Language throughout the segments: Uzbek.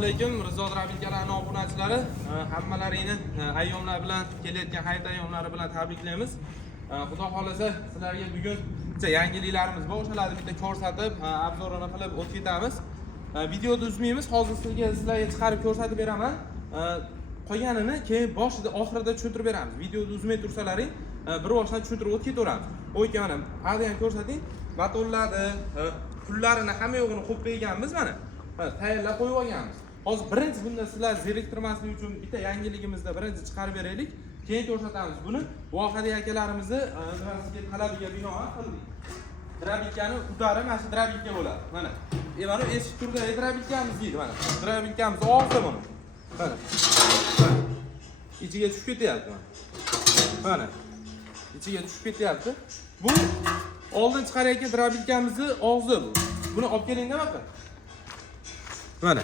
alaykum Mirzo Drabilkalarning obunachilari. Hammalaringni ayyomlar bilan kelayotgan hayit ayyomlari bilan tabriklaymiz. Xudo xolasa sizlarga bugun yangiliklarimiz bor. O'shalarni bitta ko'rsatib, obzorini qilib o'tib ketamiz. Videoni uzmaymiz. Hozir sizlarga chiqarib ko'rsatib beraman. Qolganini keyin boshida oxirida tushuntirib beramiz. Videoni uzmay tursalaring, bir boshdan tushuntirib o'tib ketaveramiz. O'ykanim, hali ham ko'rsating. Motorlarni, pullarini hamma yo'g'ini qo'yib berganmiz mana. Tayyorlab qo'yib olganmiz. Hozir birinchi bunda sizlar zeriktirmaslik uchun bitta yangiligimizda birinchi chiqarib beraylik. Keyin ko'rsatamiz buni. Vohadiy akalarimizni nimasiga talabiga binoan qildik. Drabilkani udari mana shu drabilka bo'ladi. Mana. Mana eski turda drabilkamiz deydi mana. Drabilkamiz og'zi buni. Mana. İçiga tushib ketyapti mana. Mana. İçiga tushib ketyapti. Bu oldin chiqarayotgan drabilkamizni og'zi bu. Buni olib kelingda baqa. Mana.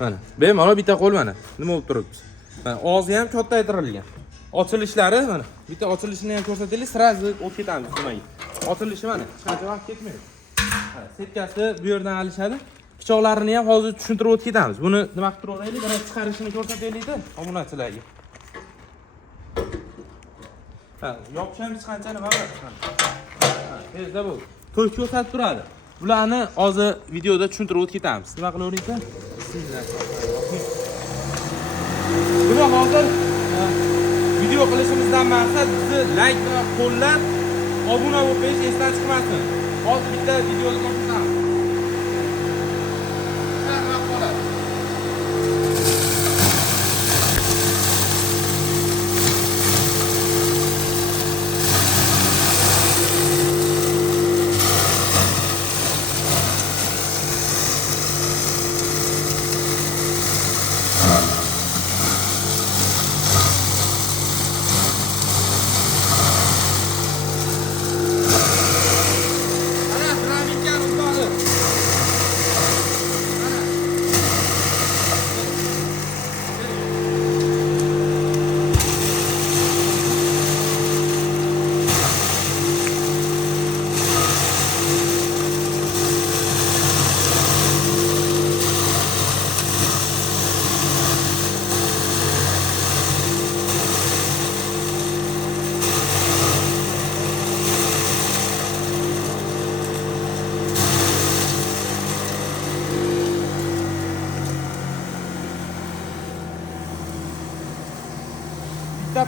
Mana. Bemalol bitta qo'l mana. Nima bo'lib turibdi? Mana og'zi ham kattaytirilgan. Ochilishlari mana. Bitta ochilishini ham ko'rsataylik, sirazi o'tib ketamiz nimaga. Ochilishi mana. Qancha vaqt ketmaydi. Mana setkasi bu yerdan alishadi. Pichoqlarini ham hozir tushuntirib o'tib ketamiz. Buni nima qilib turaveraylik, mana chiqarishini ko'rsataylik-da obunachilarga. Ha, yopishamiz qancha nima bor? Ha, tezda bu. To'y ko'rsatib turadi. Bularni hozir videoda tushuntirib o'tib ketamiz. Nima qilaveringsa? Buni hozir video qilishimizdan maqsad bizni like bilan qo'llab, obuna bo'lib qo'yish esdan chiqmasin. Hozir bitta videoni ko'rsatamiz.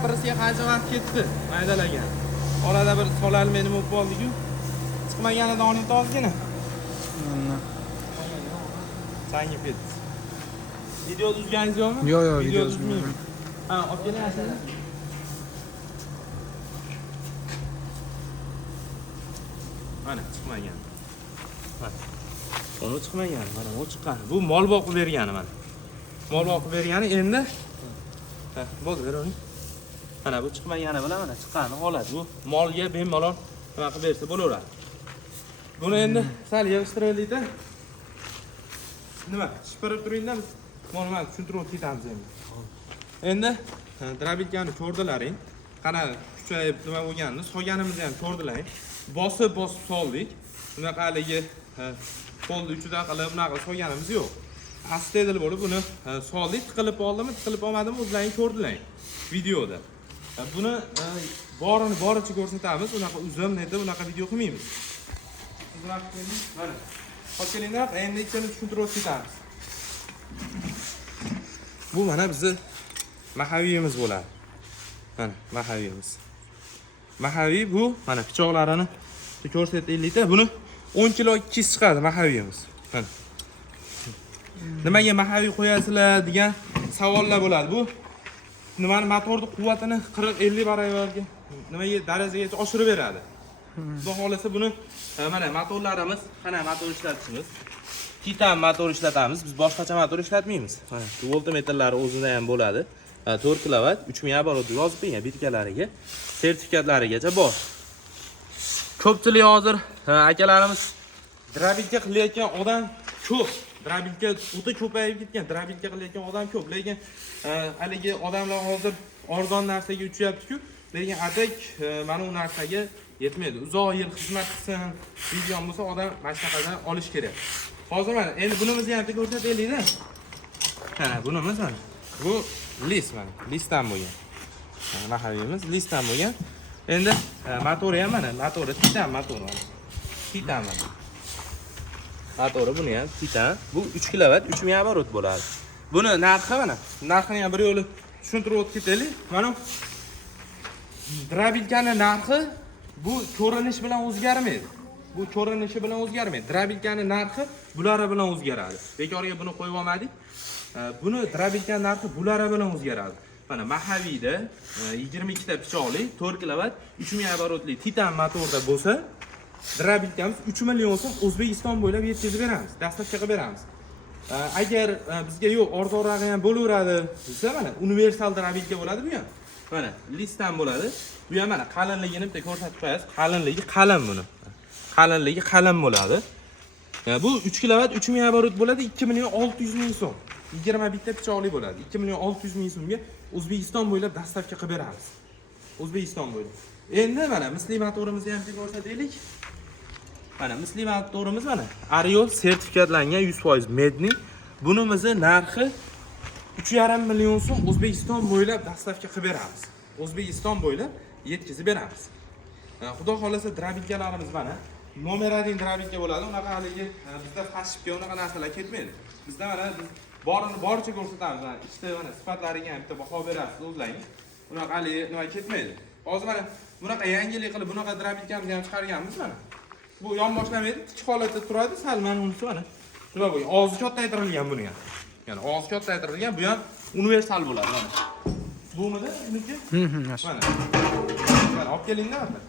Birisiga qancha vaqt ketdi maydalagan. Orada bir solalmay nima bo'lib qoldi-ku? Chiqmaganida oling ozgina. Mana. Changib ketdi. Video uzganingiz yo'qmi? Yo'q, video uzmayman. Ha, olib kelasizmi? Mana chiqmagan. Mana. Uni chiqmagan, mana u chiqqan. Bu mol boqib bergani mana. Mol boqib bergani endi ha, bo'ldi, bering. Mana bu chiqmagani bilan mana chiqqani holat. Bu molga bemalol nima qilib bersa bo'laveradi. Buni endi sal yig'ishtiraylik-da. Nima? Shipirib turingda biz mana tushuntirib ketamiz endi. Endi drabilkani ko'rdilaring. Qana kuchayib nima bo'lganini, solganimizni ham ko'rdilaring. Bosib soldik. Bunaqa haligi qo'lni uchidan qilib bunaqa solganimiz yo'q. Astedil bo'lib buni soldik, tiqilib oldimi, tiqilib olmadimi o'zlaring ko'rdilaring videoda. Buni boricha ko'rsatamiz. Unaqa uzun neda unaqa video qilmaymiz. Mana. Olib kelinglar, endi ikkini tushuntirib ketamiz. Bu mana bizni mahaviyimiz bo'ladi. Mana mahaviyimiz. Mahaviy bu mana pichoqlarini ko'rsataylik-da. Buni 10 kilo 200 chiqadi mahaviyimiz. Mana. Nimaga mahaviy qo'yasizlar degan savollar bo'ladi. Bu nimani motorni quvvatini 40-50 baravarga nimaga darajagacha oshirib beradi. Xudo xolasa buni mana motorlarimiz, qana motor ishlatishimiz. Titan motor ishlatamiz. Biz boshqacha motor ishlatmaymiz. Mana voltmetrlari o'zida ham bo'ladi. 4 kilovat, 3000 оборот yozib qo'ygan bitkalariga, sertifikatlarigacha bor. Ko'pchilik hozir akalarimiz drabilka qilayotgan odam ko'p. Drabilka o'ta ko'payib ketgan, drabilka qilayotgan odam ko'p. Lekin haligi odamlar hozir arzon narsaga uchyapti-ku, lekin atak mana u narsaga yetmaydi. Uzoq yil xizmat qilsin, videom bo'lsa odam mana shunaqadan olish kerak. Hozir mana endi bunimizni ham ko'rsataylik-da. Mana bunimiz mana. Bu list mana. Listdan bo'lgan. Mana mahallimiz listdan bo'lgan. Endi motori ham mana, motori titan motor mana. Titan mana. Motori buni ham titan. Bu 3 kilovat, 3000 оборот bo'ladi. Buni narxi mana. Narxini ham bir yo'li tushuntirib o'tib ketaylik. Mana Drabilkani narxi bu ko'rinish bilan o'zgarmaydi. Bu ko'rinishi bilan o'zgarmaydi. Drabilkani narxi bulari bilan o'zgaradi. Bekorga buni qo'yib olmadik. Buni Drabilkani narxi bulari bilan o'zgaradi. Mana Mahaviyda 22 ta pichoqli 4 kilovat 3000 оборотli titan motorda bo'lsa, Drabilkamiz 3 million so'm O'zbekiston bo'ylab yetkazib beramiz. Dastlabki qilib beramiz. Agar bizga yo'q, arzonrog'i ham bo'laveradi desa, mana universal Drabilka bo'ladi bu ham. Mana listdan bo'ladi. Bu ham mana qalinligini bitta ko'rsatib qo'yasiz. Qalinligi qalin buni. Qalinligi qalin bo'ladi. Bu 3 kilovat 3000 оборот bo'ladi, 2 million 600 ming so'm. 21 ta pichoqli bo'ladi. 2 million 600 ming so'mga O'zbekiston bo'ylab dastlabki qilib beramiz. O'zbekiston bo'ylab. Endi mana misli motorimizni ham ko'rsataylik. Mana misli motorimiz mana Ariol sertifikatlangan 100% medning. Bunimizni narxi 3,5 million so'm O'zbekiston bo'ylab dastlabki qilib beramiz. O'zbekiston bo'ylab yetkazib beramiz. Xudo xolasa Drabilkalarimiz mana nomer 1 Drabilka bo'ladi. Unaqa haligi bizda fashibga unaqa narsalar ketmaydi. Bizda mana biz boricha ko'rsatamiz. Mana ikkita mana sifatlariga ham bitta baho berasiz o'zlaringiz. Unaqa haligi nima ketmaydi. Hozir mana bunaqa yangilik qilib bunaqa Drabilkamizni ham chiqarganmiz mana. Bu yon boshlamaydi, tik holatda turadi. Sal mana unisi mana. Nima bo'lgan? Og'zi kattaytirilgan buni ham. Ya'ni og'zi kattaytirilgan, bu ham universal bo'ladi mana. Bumida uniki? Mana. Mana olib kelingda mana.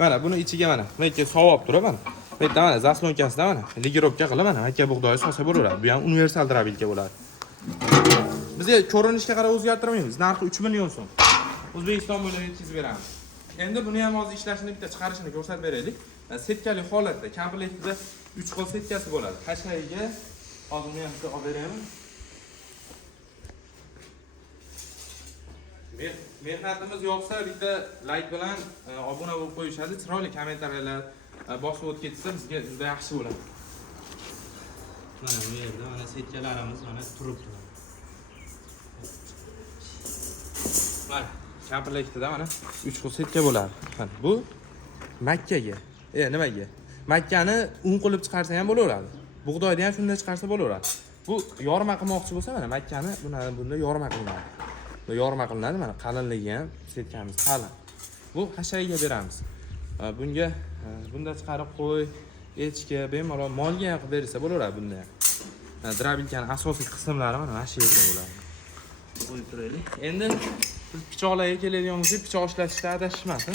Mana buni ichiga mana, menga savob turib mana. Bu yerda mana zaslonkasida mana ligirovka qilib mana akka bug'doyi solsa bo'laveradi. Bu ham universal Drabilka bo'ladi. Bizga ko'rinishga qarab o'zgartirmaymiz. Narxi 3 million so'm. O'zbekiston bo'ylab yetkazib beramiz. Endi buni ham hozir ishlashini bitta chiqarishini ko'rsatib beraylik. Setkali holatda komplektida 3 xil setkasi bo'ladi. Hashayiga hozir men bitta olib beraman. Mehnatimiz yoqsa bitta like bilan obuna bo'lib qo'yishadi. Chiroyli kommentariyalar bosib o'tib ketsa bizga juda yaxshi bo'ladi. Mana bu yerda mana setkalarimiz mana turibdi. Mana komplektida mana 3 xil setka bo'ladi. Mana bu makkaga. Nimaga? Makkani un qilib chiqarsa ham bo'laveradi. Bug'doyni ham shunday chiqarsa bo'laveradi. Bu yorma qilmoqchi bo'lsa mana makkani bunda yorma qilinadi. Bu yorma qilinadi mana qalinligi ham setkamiz qalin. Bu hashayiga beramiz. Bunga bunda chiqarib qo'y, echki, bemalol molga ham qilib bersa bo'laveradi bunda. Drabilkaning asosiy qismlari mana shu yerda bo'ladi. Qo'yib turaylik. Endi biz pichoqlarga keladigan bo'lsak, pichoq ishlatishda adashishmasin.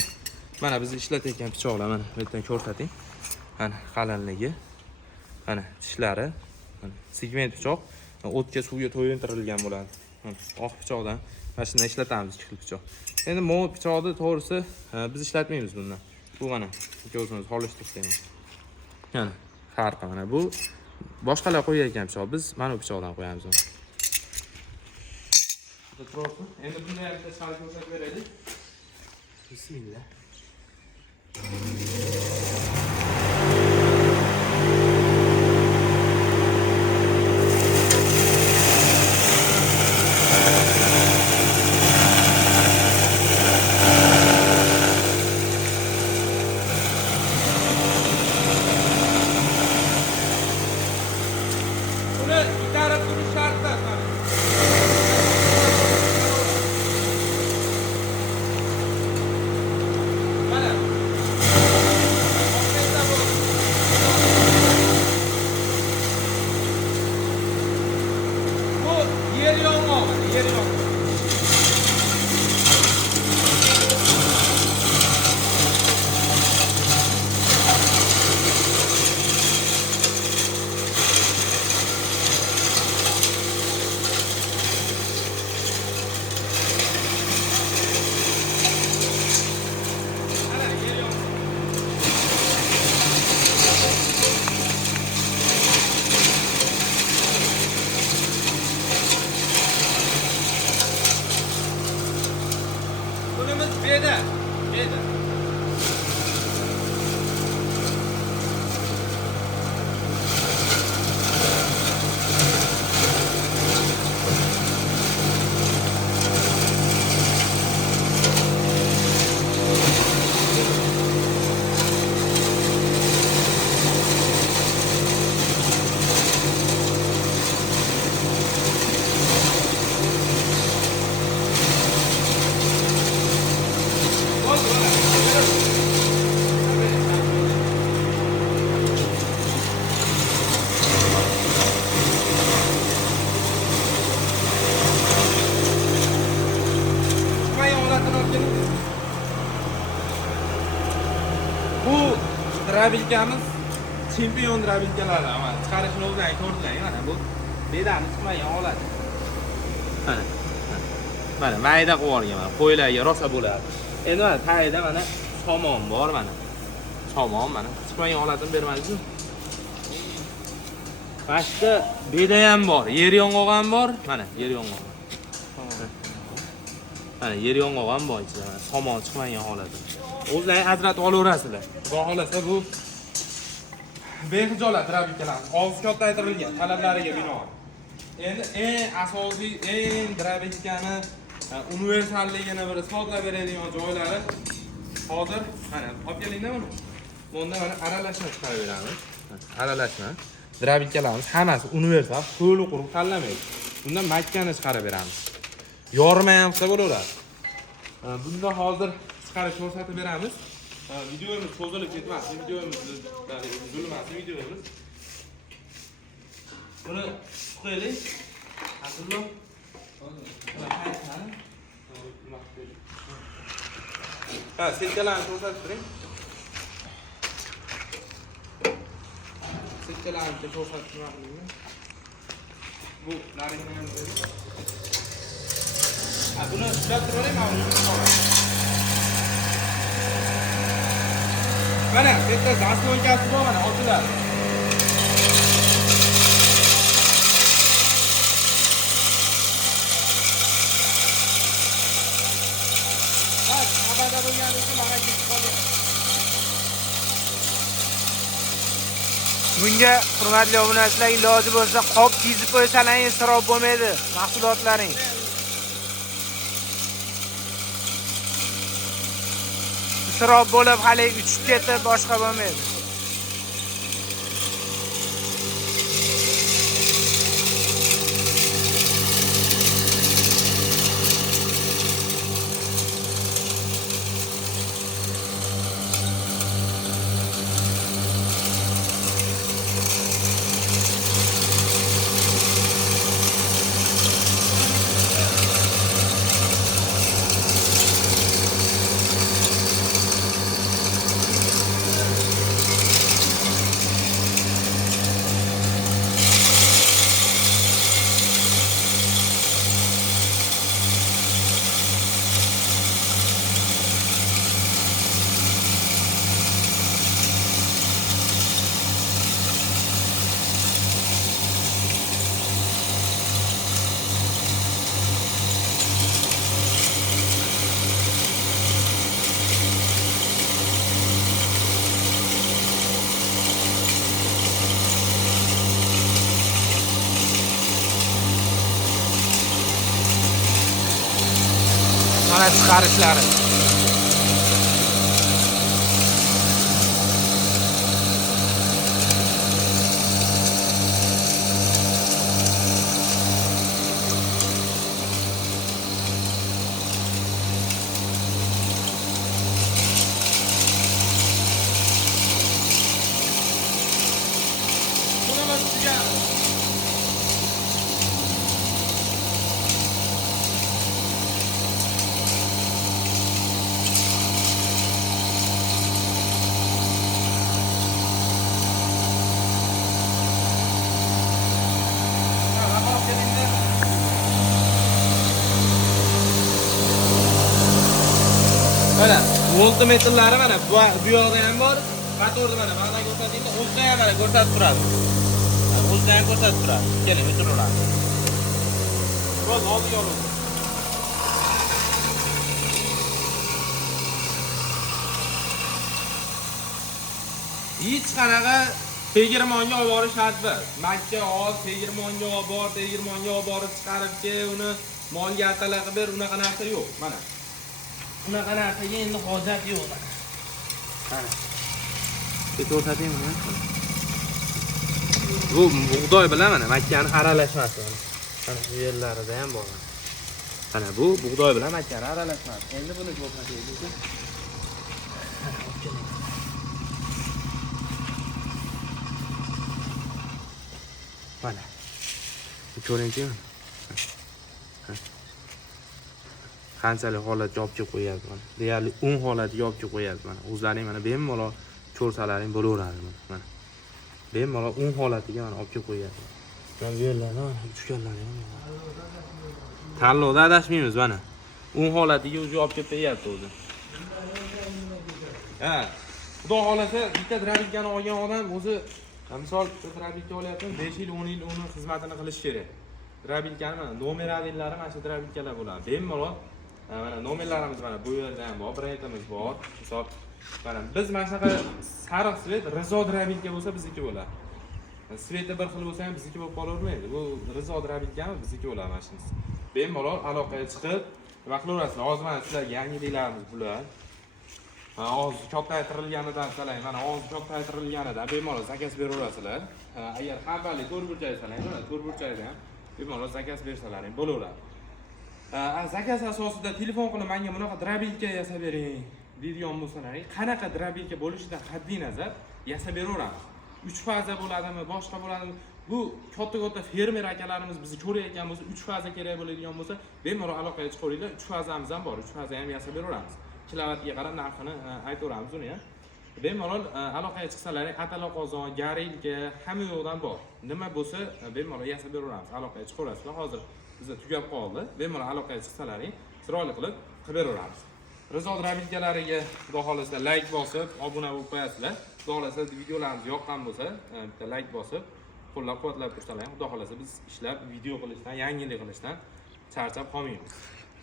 Mana biz ishlatayotgan pichoqlar mana bu yerdan ko'rsating. Mana qalinligi. Mana tishlari. Mana segment pichoq o'tga suvga to'yintirilgan bo'ladi. Oq pichoqdan mana shunday ishlatamiz, ikki xil pichoq. Endi mo pichoqni to'g'risi biz ishlatmaymiz bundan. Bu mana ko'zimiz xolishdikdaymiz. Mana farqi mana bu boshqalar qo'yayotgan pichoq, biz mana bu pichoqdan qo'yamiz uni. Endi bunday bitta chiqarib ko'rsatib beraylik. Bismillah. Buni itarib turish shart emas. drabilkamiz chempion drabilkalari mana chiqarishni o'zlaring ko'rdinglar mana bu bedani chiqmagan holat. Mana mayda qilib olgan mana qo'ylarga rosa bo'ladi. Endi mana tagida mana somon bor mana. Somon mana chiqmagan holatini bermadingizmi? Pastda beda ham bor, yer yong'oq ham bor. Mana yer yong'oq. Mana yer yong'oq ham bor ichida. Somon chiqmagan holati. O'zlaring ajratib olaverasizlar. Xudo xolasa bu behijolat drabilkalar. Og'iz kattaytirilgan talablariga binoan. Endi eng asosiy, eng drabilkani universalligini bir isbotlab beradigan joylari hozir mana olib kelinglar buni. Bunda mana aralashma chiqarib beramiz. Aralashma. Drabilkalarimiz hammasi universal, to'liq quruq tanlamaydi. Bundan makkani chiqarib beramiz. Yorma ham qilsa bo'laveradi. Bunda hozir chiqarib ko'rsatib beramiz. Videomiz cho'zilib ketmasin, videomiz uzilmasin videomiz. Buni qo'yaylik. Aslo. Ha, setkalarni ko'rsatib turing. Setkalarni ko'rsatib turing. Bu laringni ham qo'ying. Ha, buni ushlab turaylik, mana buni. Mana, bu yerda zaslonchasi bor mana, ochiladi. Xabarda bo'lgani uchun mana ketib qolgan. Bunga hurmatli obunachilar iloji bo'lsa qop kiyib qo'ysalar isrof bo'lmaydi mahsulotlaring. Isrof bo'lib hali uchib ketib boshqa bo'lmaydi. Mana chiqarishlari. Mana multimetrlari mana bu yoqda ham bor. Motorni mana mana ko'rsatingda, o'zda ham mana ko'rsatib turadi. O'zda ham ko'rsatib turadi. Keling, o'tiraveramiz. Biroz oldiga olamiz. Hech qanaqa tegirmonga olib borish shart emas. Makka ol, tegirmonga olib bor, tegirmonga olib borib chiqarib kel, uni molga atala qilib ber, unaqa narsa yo'q. Mana unaqa narsaga endi hojat yo'q. Mana. Ko'rsataymi buni? Bu bug'doy bilan mana makkani aralashmasi. Mana bu yerlarida ham bor. Mana bu bug'doy bilan makkani aralashmasi. Endi buni ko'rsataylik. Mana. Ko'ringchi? Qanchalik holat yopib qo'yadi mana. Deyarli 10 holat yopib qo'yadi mana. O'zlaring mana bemalol ko'rsalaring bo'laveradi mana. Bemalol un holatiga mana olib kelib qo'yadi. Mana bu yerlarni tushganlar ham. Tanlovda adashmaymiz mana. Un holatiga o'zi olib kelib qo'yapti o'zi. Ha, xudo xolasa bitta drabilkani olgan odam o'zi misol drabilka olyapti, 5 yil, 10 yil uni xizmatini qilish kerak. Drabilkani mana nomeradillari mana shu drabilkalar bo'ladi. Bemalol mana nomerlarimiz mana bu yerda ham bor, brendimiz bor. Misol mana biz mana shunaqa sariq svet Rizo drabilka bo'lsa bizniki bo'ladi. Sveti bir xil bo'lsa ham bizniki bo'lib qolavermaydi. Bu Rizo drabilkami bizniki bo'ladi mana shunisi. Bemalol aloqaga chiqib nima qilaverasizlar. Hozir mana sizlarga yangiliklarimiz bular. Og'iz kattaytirilganidan salang, mana og'iz kattaytirilganida bemalol zakaz beraverasizlar. Agar xabarli to'rtburchak salang, mana to'rtburchakdan bemalol zakaz bersalaring bo'laveradi. Zakaz asosida telefon qilib menga bunaqa drabilka yasab bering deydigan bo'lsalaring, qanaqa drabilka bo'lishidan qat'iy nazar yasab beraveramiz. 3 faza bo'ladimi, boshqa bo'ladimi? Bu katta fermer akalarimiz bizni ko'rayotgan bo'lsa, 3 faza kerak bo'ladigan bo'lsa, bemalol aloqaga chiqaveringlar. 3 fazamiz ham bor, 3 faza ham yasab beraveramiz. Kilovatga qarab narxini aytaveramiz uni ham. Bemalol aloqaga chiqsalaring, atalaqozon, garilka hamma yo'qdan bor. Nima bo'lsa, bemalol yasab beraveramiz. Aloqaga chiqaverasizlar. Hozir bizda tugab qoldi. Bemalol aloqaga chiqsalaring, chiroyli qilib beraveramiz. Rizo drabilkalariga xudo xolasa like bosib, obuna bo'lib qo'yasizlar. Xudo xolasa videolarimiz yoqqan bo'lsa, bitta like bosib, qo'llab-quvvatlab tursalar, xudo xolasa biz ishlab video qilishdan, yangilik qilishdan charchab qolmaymiz.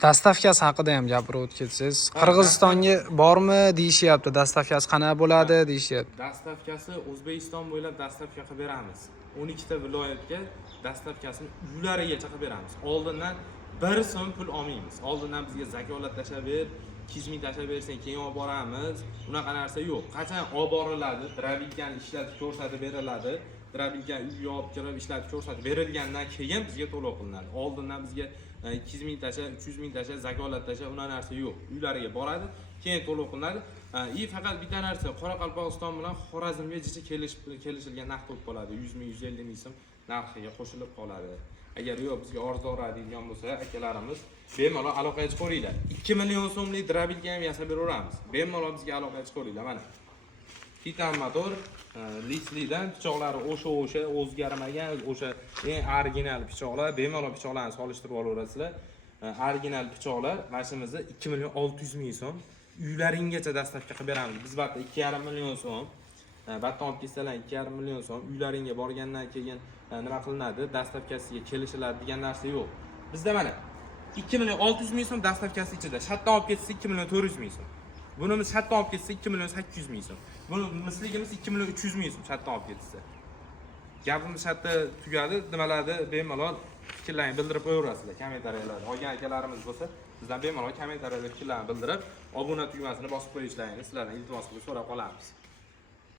Dastavkasi haqida ham gapirib o'tsangiz, Qirg'izistonga bormi deyishyapti. Dastavkasi qanaqa bo'ladi deyishyapti. Dastavkasi O'zbekiston bo'ylab dastavka qilib beramiz. 12 ta viloyatga dastavkasini uylarigacha qilib beramiz. Oldindan 1 so'm pul olmaymiz. Oldindan bizga zakolat tashlab ber, 200 ming tashlab bersang, keyin olib boramiz. Unaqa narsa yo'q. Qachon olib boriladi, drabilkani ishlatib ko'rsatib beriladi. Drabilkani uyga olib kirib ishlatib ko'rsatib berilgandan keyin bizga to'lov qilinadi. Oldindan bizga 200 ming tasha, 300 ming tasha, zakolat tasha, unaqa narsa yo'q. Uylariga boradi, keyin to'lov qilinadi. Faqat bitta narsa, Qoraqalpog'iston bilan Xorazmgacha kelishilgan narx bo'lib qoladi. 100 ming, 150 ming so'm narxiga qo'shilib qoladi. Agar yo'q bizga arzonroq deydigan bo'lsa, akalarimiz bemalol aloqaga chiqaveringlar. 2 million so'mlik drabilka ham yasab beraveramiz. Bemalol bizga aloqaga chiqaveringlar. Mana Titan motor, Lislidan pichoqlari o'sha o'zgarmagan, o'sha eng original pichoqlar, bemalol pichoqlarni solishtirib olaverasizlar. Original pichoqlar mashinamizda 2 million 600 ming so'm. Uylaringgacha dastavka qilib beramiz. Biz vaqtda 2,5 million so'm. Battan olib kelsalar 2,5 million so'm. Uylaringga borgandan keyin nima qilinadi? Dastavkasiga kelishiladi degan narsa yo'q. Bizda mana 2 million 600 ming so'm dastavkasi ichida. Shatdan olib ketsa 2 million 400 ming so'm. Bunimiz shatdan olib ketsa 2 million 800 ming so'm. Buni misligimiz 2 million 300 ming so'm shatdan olib ketsa. Gapimiz shatda tugadi, nimalarni bemalol fikrlarini bildirib qo'yaverasizlar kommentariyalarda. Olgan akalarimiz bo'lsa, bizdan bemalol kommentariyada fikrlarini bildirib, obuna tugmasini bosib qo'yishlaringizni sizlardan iltimos qilib so'rab qolamiz.